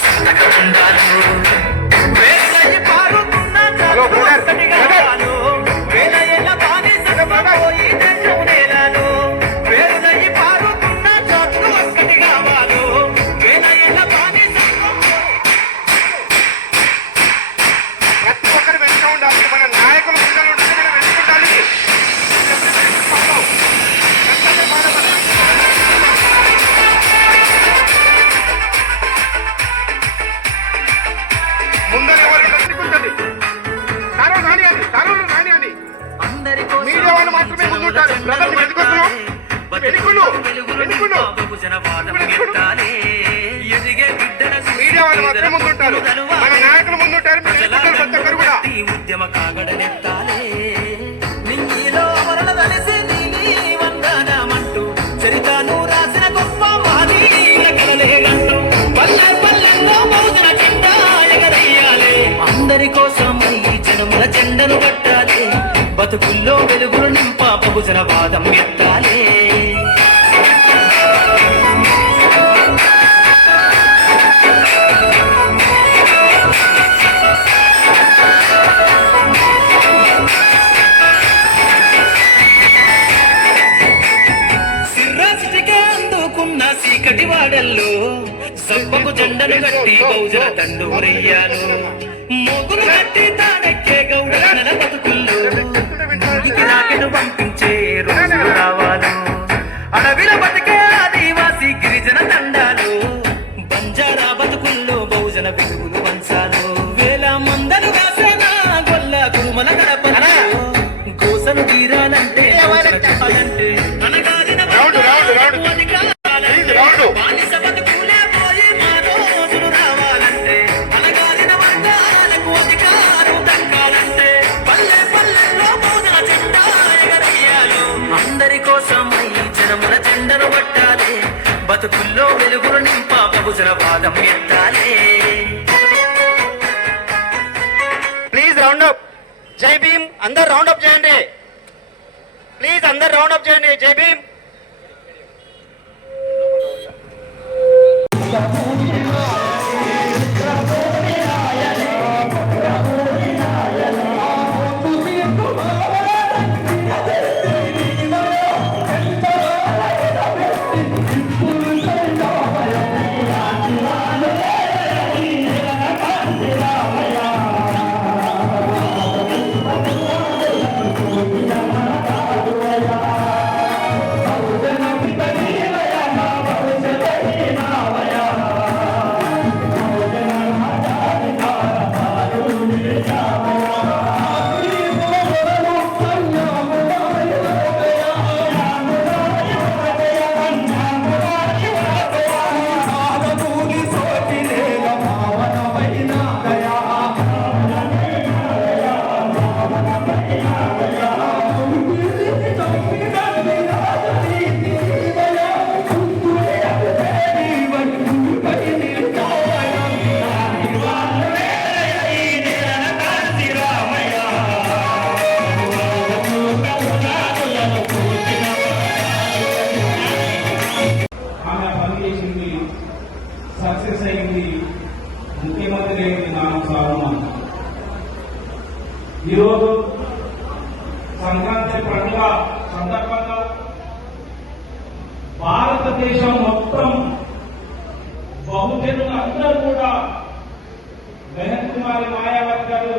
That's true. వాళ్ళు మాత్రమే ముందుంటారు. ఎందుకు వస్తున్నావు? వెనుకులు, వెనుకులు. మీడియా వాళ్ళు మాత్రమే ముందుంటారు. మన నాయకులు ముందుంటారు మీ ఎన్నికలు ప్రతి ఒక్కరు కూడా ఉద్యమ కాగడనెత్తాలే. బతుకుల్లో వెలుగులు వాదం ఎత్తాలే సిర్రాసిటికే వాడల్లో సబ్బకు జెండను కట్టి బహుజన తండూరయ్యాను. మొగులు కట్టి తానెక్కే గౌడన బతుకుల్లో ఇంటికి రాకెను పంపించే రోజు రావాలు. అడవిల బతికే ఆదివాసి గిరిజన తండాలు బంజారా బతుకుల్లో బహుజన వెలుగులు వంచాలు అందరి జనముల జెండను పట్టాలే. బతుకుల్లో వెలుగులు నింపా బహుజన వాదం ఎత్తాలే. ప్లీజ్ రౌండ్ అప్ జై భీమ్ అందరు రౌండ్ అప్ చేయండి. ప్లీజ్ అందరు రౌండ్ అప్ చేయండి. జై భీమ్ సక్సెస్ అయింది ముఖ్యమంత్రి అయింది నాన్న సాగుమా ఈరోజు సంక్రాంతి పండుగ సందర్భంగా భారతదేశం మొత్తం బహుజనులు అందరూ కూడా జగన్ కుమారి మాయావతి గారు